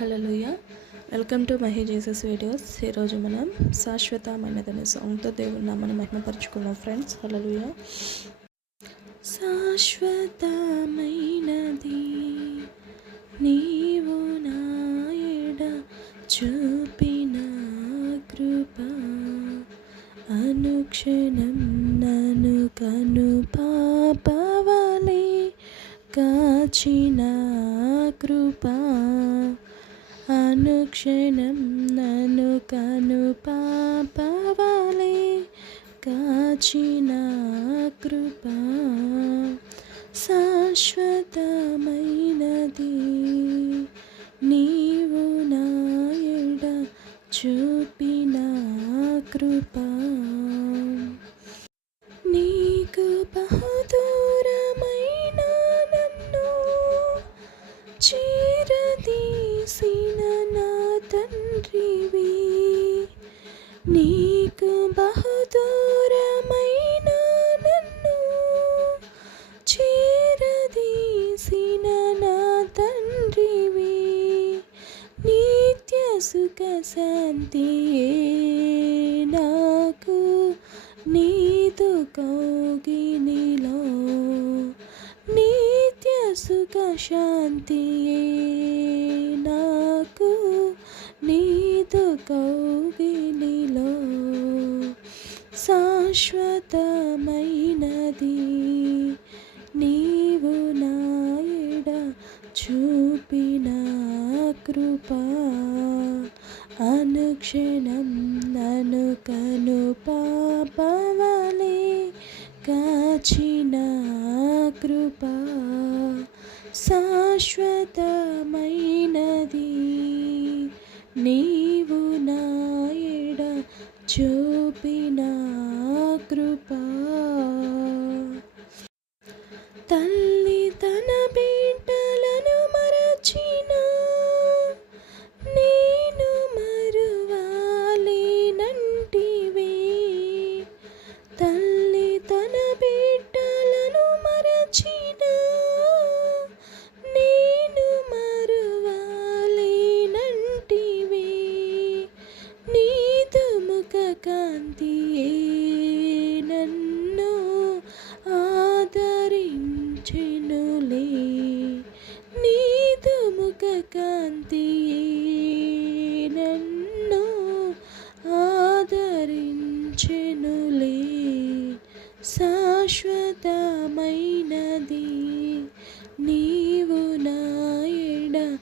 హలోయ welcome to Mahi Jesus videos. ఈరోజు మనం శాశ్వతమైనదని సాంగ్తో దేవుని నామని మహిమపరుచుకున్నాం ఫ్రెండ్స్. హలోయ శాశ్వతమైనది నీవు నాయడ చూపిన కృప అనుక్షణం నను కను పాపవలే కాచిన కృపా అనుక్షణం నన్ను కను పాపవలే కాచిన కృప శాశ్వతమైనది. నీవు నాయుడ చూపిన కృపా నీకు బహుదూరమైన నన్ను చేరదీసిన నా తండ్రివి నిత్య సుఖ శాంతియే. నాకు నీదు కౌగినిలో నిత్య సుఖ శాంతియే. కృపా అనుక్షణం నను కను పాపవలే కాచిన కృపా శాశ్వతమైనది నీవు నాయడ చూపిన కృపా. కాంతియే నన్ను ఆదరించెనులే. నీదు ముఖ కాంతియే నన్ను ఆదరించెనులే. శాశ్వతమైనది నీవు నాయడ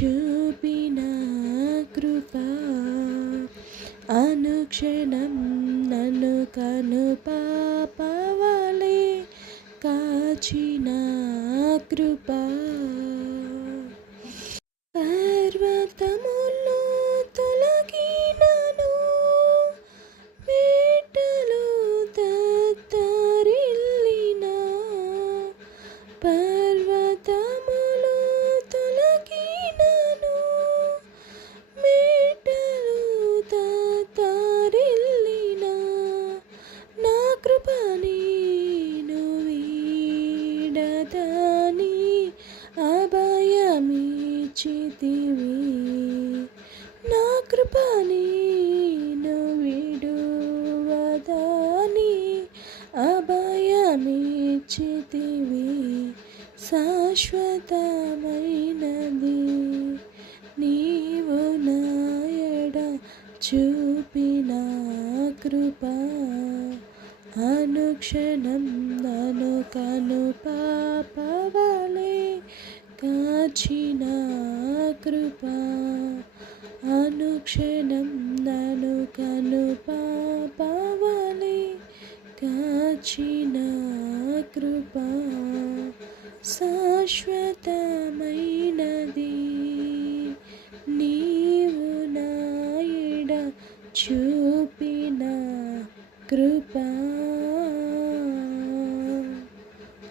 చూపిన కృపా. క్షణం నన్ను కను పాపవలే కాచిన కృపా. నా విడువదాని నేను అభయమిచ్చితివి శాశ్వతమైనది. నీవు నాయడ చూపిన కృప అనుక్షణం నను కను పాపవలే కాచిన. కృపా అనుక్షణం నను కను పాపవలే కాచిన కృపా శాశ్వతమైనది నీవు నాయడ చూపిన కృపా.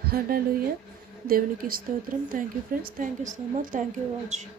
హలలుయ దేవునికి స్తోత్రం. Thank you friends thank you so much thank you watching